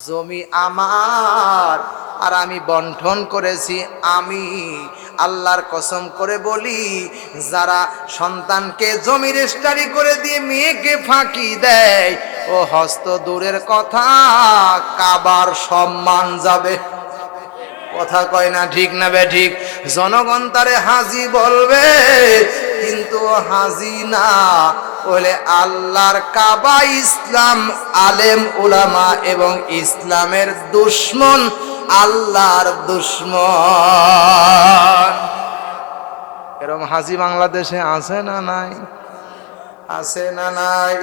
জমি আমার, আর আমি বন্টন করেছি আমি। আল্লাহর কসম করে বলি, যারা সন্তানকে জমি রেস্টারি করে দিয়ে মেয়েকে ফাঁকি দেয়, ও হস্ত দূরের কথা, কাবার সম্মান যাবে। কথা কয় না ঠিক না বে ঠিক? জনগণ তারে হাজি বলবে, কিন্তু হাজি না। বলে আল্লাহর কাবা ইসলাম আলেম উলামা এবং ইসলামের দুশ্মন আল্লাহর দুশ্মন। এরম হাজি বাংলাদেশে আছে না নাই? আছে না নাই?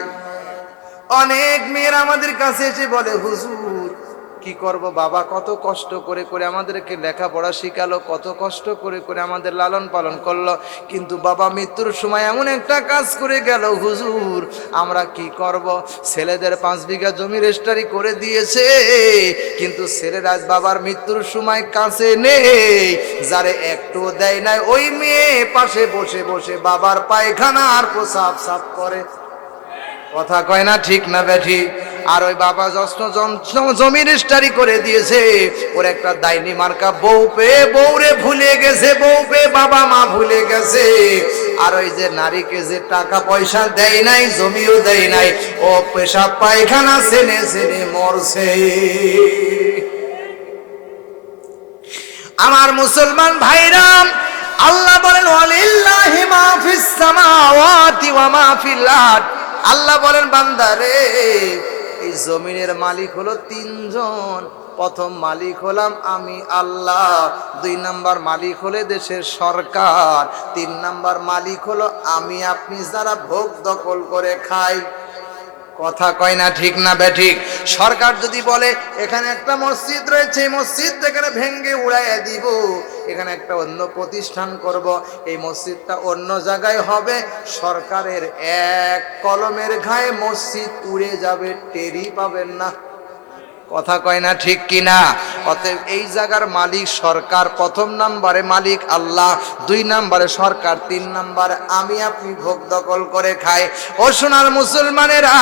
অনেক মেয়েরা আমাদের কাছে এসে বলে, হুজুর কি করব? বাবা কত কষ্ট করে করে আমাদেরকে লেখাপড়া শিখালো, কত কষ্ট করে করে আমাদের লালন পালন করল। কিন্তু বাবা মৃত্যুর সময় এমন একটা কাজ করে গেল, হুজুর, আমরা কি করব? ছেলেদের পাঁচ বিঘা জমি রেজিস্ট্রারি করে দিয়েছে, কিন্তু ছেলেরা বাবার মৃত্যুর সময় কাছে নেই, যারে একটু দেয় নাই। ওই মেয়ে পাশে বসে বসে বাবার পায়খানা আর প্রসাব সাফ করে। কথা কয় না ঠিক না বেঠি আর ওই বাবা যশ্ন জমির রেজিস্টারি করে দিয়েছে। ওর একটা দাইনি মার্কা বউ পেয়ে বউরে ভুলে গেছে, বউ পেয়ে বাবা মা ভুলে গেছে। আর ওই যে নারীকে যে টাকা পয়সা দেয় নাই, জমিও দেয় নাই, ও পেশাব পায়খানা সেনে সেনে মরছে। আমার মুসলমান ভাইরাম, আল্লাহ বলেন, ওয়ালিল্লাহি মা ফিস সামাওয়াতি ওয়া মা ফিল আল্লাহ বলেন বান্দারে এই জমিনের মালিক হলো তিনজন। প্রথম মালিক হলাম আমি, আল্লাহ। দুই নাম্বার মালিক হলে দেশের সরকার। তিন নাম্বার মালিক হলো আমি, আপনি যারা ভোগ দখল করে খাই কথা কয় না ঠিক না বেঠিক। সরকার যদি বলে, এখানে একটা মসজিদ রয়েছে, এই মসজিদ এখানে ভেঙ্গে উড়াইয়া দিব। এখানে একটা অন্য প্রতিষ্ঠান করব। এই মসজিদটা অন্য জায়গায় হবে। সরকারের এক কলমের ঘায়ে মসজিদ উড়ে যাবে টেরি পাবেন না। কথা কয় না ঠিক কিনা? অতএব এই জায়গার মালিক সরকার, প্রথম নাম্বারে মালিক আল্লাহ, দুই নাম্বারে সরকার, তিন নাম্বারে আমি আপনি ভোগ দখল করে খাই। ও সোনার মুসলমানেরা,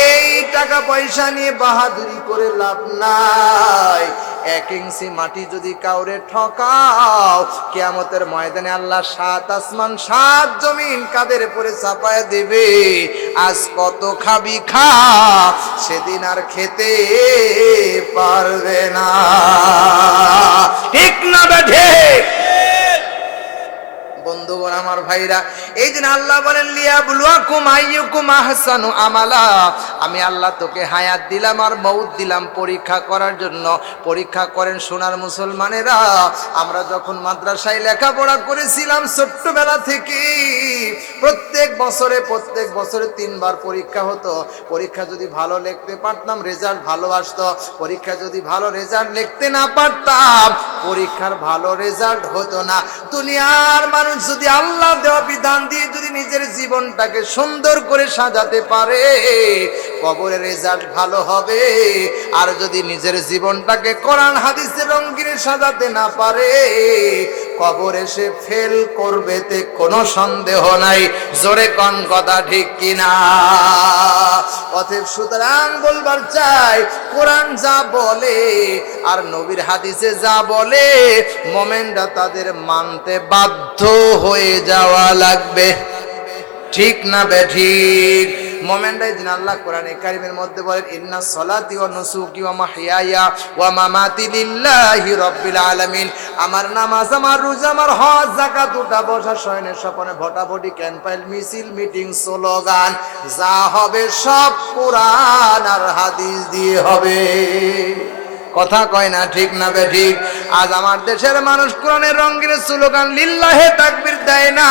এই টাকা পয়সা নিয়ে বাহাদুরি করে লাভ নাই। এক ইঞ্চি মাটি যদি কাউরে ঠকাও, কেয়ামতের ময়দানে আল্লাহ সাত আসমান, সাত জমিন কাদের পরে চাপায় দেবে? আজ কত খাবি খা সেদিন আর খেতে পারবে না। ঠিক না বেঠে বন্ধুগণ আমার ভাইরা। এই দিন আল্লাহ বলেন লিয়া বুলুয়াকুম আইয়ুকুম আহসানু আমালা। আমি আল্লাহ তোকে হায়াত দিলাম আর মৌত দিলাম পরীক্ষা করার জন্য। পরীক্ষা করেন সোনার মুসলমানেরা। আমরা যখন মাদ্রাসায় লেখাপড়া করেছিলাম ছোট্টবেলা থেকে, প্রত্যেক বছরে প্রত্যেক বছরে তিনবার পরীক্ষা হতো। পরীক্ষা যদি ভালো লিখতে পারতাম, রেজাল্ট ভালো আসতো। পরীক্ষা যদি ভালো রেজাল্ট লিখতে না পারতাম, পরীক্ষার ভালো রেজাল্ট হতো না। দুনিয়ার মানুষ যদি আল্লাহ দেওয়া বিধান দিয়ে যদি নিজের জীবনটাকে সুন্দর করে সাজাতে পারে কবরের রেজাল্ট ভালো হবে। আর যদি নিজের জীবনটাকে কোরআন, হাদিসের রঙ্গিনে সাজাতে না পারে, কবর এসে ফেল করবে তে কোনো সন্দেহ নাই। জোরে কন কথা ঠিক কিনা? অতএব সুতরাং বলবার চাই, কোরআন যা বলে আর নবীর হাদিসে যা বলে, মোমেনরা তাদের মানতে বাধ্য হয়ে যাওয়া লাগবে। ঠিক না বে ঠিক? মোমেন্টাই দিন আল্লাহ কোরআনে কারিমের মধ্যে বলেন, ইন্না সলাতি ওয়া নুসুকি ওয়া মাহইয়ায়া ওয়া মামাতি লিল্লাহি রাব্বিল আলামিন। আমার নামাজ, আমার রোজা, আমার হজ, যাকাত, উঠা, বসা, শয়নে, স্বপনে, ভটাভটি ক্যাম্পাইল মিছিল, মিটিং, স্লোগান, যা হবে সব কোরআন আর হাদিস দিয়ে হবে। কথা কয় না ঠিক না বে ঠিক? আজ আমার দেশের মানুষ কোরআনের রঙিন স্লোগান, লিল্লাহে তাকবীর দেয় না।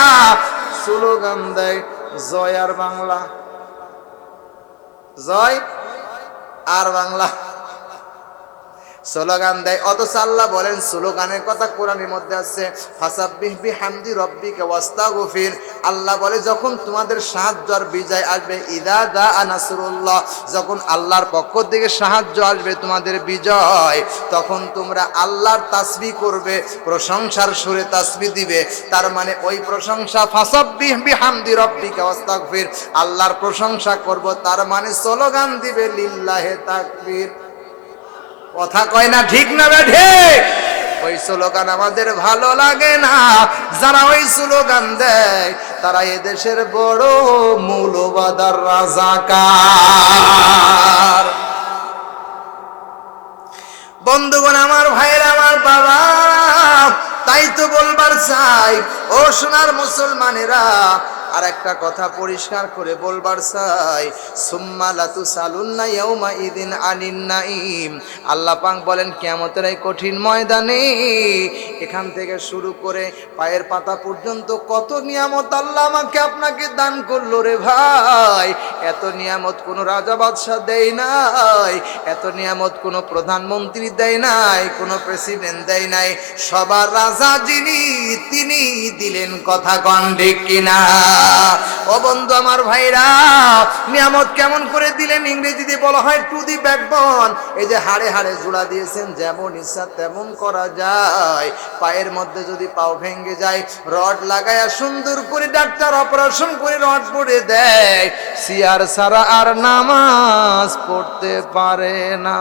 স্লোগান দেয়, জয় আর বাংলা। জয় আর বাংলা। স্লোগান দেয় অত আল্লাহ বলেন, স্লোগানের কথা কোরআনের মধ্যে আছে, ফাসাব্বিহ বিহামদি রব্বিকে ওয়াস্তাগফির। আল্লাহ বলে, যখন তোমাদের সাহায্য আর বিজয় আসবে, ইদা দা নাসরুল্লাহ যখন আল্লাহর পক্ষ থেকে সাহায্য আসবে তোমাদের বিজয়, তখন তোমরা আল্লাহর তাসবি করবে, প্রশংসার সুরে তাসবি দিবে। তার মানে ওই প্রশংসা ফাসাব্বিহ বিহামদি রব্বিকা ওয়াস্তাগফির আল্লাহর প্রশংসা করব, তার মানে স্লোগান দিবে, লিল্লাহে তাকবীর কথা কয় না ঠিক না বেঠে? ওই স্লোগান আমাদের ভালো লাগে না। যারা ওই স্লোগান দেয় তারা এদেশের বড় মৌলবাদার রাজাকার। বন্ধুগণ, আমার ভাইয়ের, আমার বাবা, তাই তো বলবার চাই, ও সোনার মুসলমানেরা আর একটা কথা পরিষ্কার করে বলবার চাই। সুম্মা লাতু সালুন্না ইয়াউমা ইদিন আনিন নাইম আল্লাহ পাক বলেন, কিয়ামতের এই কঠিন ময়দানে এখান থেকে শুরু করে পায়ের পাতা পর্যন্ত কত নিয়ামত আল্লাহ আমাকে আপনাকে দান করল রে ভাই। এত নিয়ামত কোনো রাজা বাদশাহ দেয় নাই, এত নিয়ামত কোনো প্রধানমন্ত্রী দেয় নাই, কোনো প্রেসিডেন্ট দেয় নাই। সবার রাজা যিনি তিনি দিলেন কথা ঠিক কিনা। ও বন্ধু আমার ভাইরা, নিয়ামত কেমন করে দিলেন ইংরেজিতে বলা হয় টু দি ব্যাকবন এই যে হাড়ে হাড়ে জোড়া দিয়েছেন, যেমন ইচ্ছা তেমন করা যায়। পায়ের মধ্যে যদি পাও ভেঙে যায়, রড লাগায়া সুন্দর করে ডাক্তার অপারেশন করে রড পড়ে দেয়। সিয়ার সারা আর নামাজ পড়তে পারে না।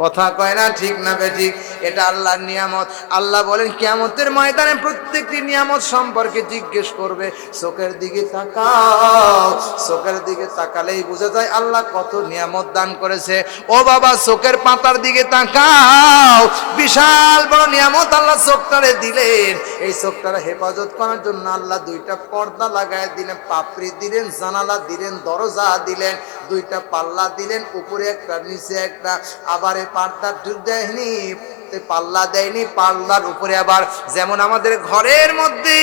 কথা কয় না, ঠিক না বে ঠিক? এটা আল্লাহর নিয়ামত। আল্লাহ বলেন, কিয়ামতের ময়দানে প্রত্যেকটি নিয়ামত সম্পর্কে জিজ্ঞেস করবে। চোখের দিকে তাকাও, চোখের দিকে তাকালেই বোঝা যায় আল্লাহ কত নিয়ামত দান করেছে। ও বাবা, চোখের পাতার দিকে তাকাও। বিশাল বড় নিয়ামত আল্লাহ চোখটারে দিলেন। এই চোখটারে হেফাজত করার জন্য আল্লাহ দুইটা পর্দা লাগায় দিলেন, পাপড়ি দিলেন, জানালা দিলেন, দরজা দিলেন, দুইটা পাল্লা দিলেন, উপরে একটা, নিচে একটা, আবার পার্দা ঢুক দেয়নি পাল্লা দেয়নি, পাল্লার উপরে আবার যেমন আমাদের ঘরের মধ্যে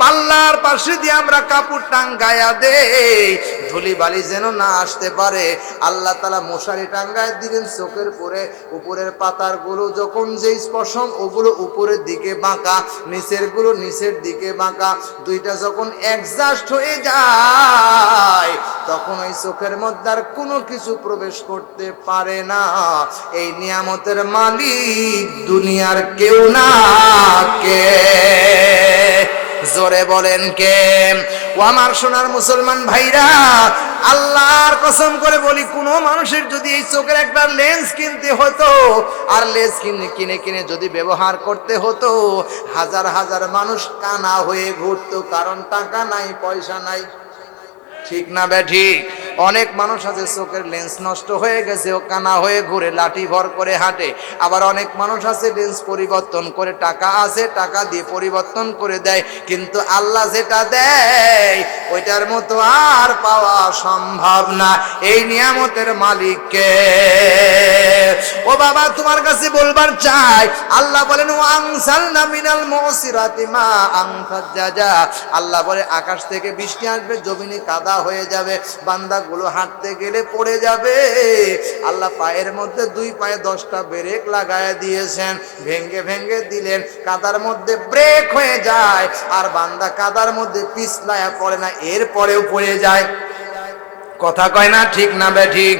পাল্লার পাশে দিয়ে আমরা কাপড় টাঙ্গায়া দেই ধুলি বালি যেন না আসতে পারে। আল্লাহ তালা মশারি টাঙ্গায় দিলেন চোখের পরে উপরের পাতারগুলো যখন যে স্পর্শন ওগুলো উপরের দিকে বাঁকা, নিচেরগুলো নিচের দিকে বাঁকা, দুইটা যখন অ্যাডজাস্ট হয়ে যায় তখন ওই চোখের মধ্যে আর কোনো কিছু প্রবেশ করতে পারে না। এই নিয়ামতের মালিক দুনিয়ার কেউ না। কে? জোরে বলেন কে? ও আমার সোনার মুসলমান ভাইরা, আল্লাহর কসম করে বলি, কোন মানুষের যদি এই চোখের একটা লেন্স কিনতে হতো, আর লেন্স কিনে কিনে কিনে যদি ব্যবহার করতে হতো, হাজার হাজার মানুষ কানা হয়ে ঘুরতো, কারণ টাকা নাই, পয়সা নাই। ঠিক না ঠিক? অনেক মানুষ আছে, চোখের লেন্স নষ্ট হয়ে গেছে, ও কানা হয়ে ঘুরে লাঠি ভর করে হাঁটে। আবার অনেক মানুষ আছে লেন্স পরিবর্তন করে টাকা আছে, টাকা দিয়ে পরিবর্তন করে দেয়। কিন্তু আল্লাহ যেটা দেয়, ওইটার মতো আর পাওয়া সম্ভব না। এই নিয়ামতের মালিককে ও বাবা, তোমার কাছে বলবার চাই। আল্লাহ বলেন, ও আংসালনা মিনাল মুসিরাতি মা আংফাজ্জাজা আল্লাহ বলে, আকাশ থেকে বৃষ্টি আসবে, জমিনে কাদা হয়ে যাবে, বান্দাগুলো হাঁটতে গেলে পড়ে যাবে। আল্লাহ পায়ের মধ্যে দুই পায়ে দশটা ব্রেক লাগায় দিয়েছেন। ভেঙ্গে ভেঙ্গে দিলেন, কাদার মধ্যে ব্রেক হয়ে যায়, আর বান্দা কাদার মধ্যে পিছলায়া পড়ে না, এরপরেও পড়ে যায়। কথা কয় না, ঠিক না বে ঠিক?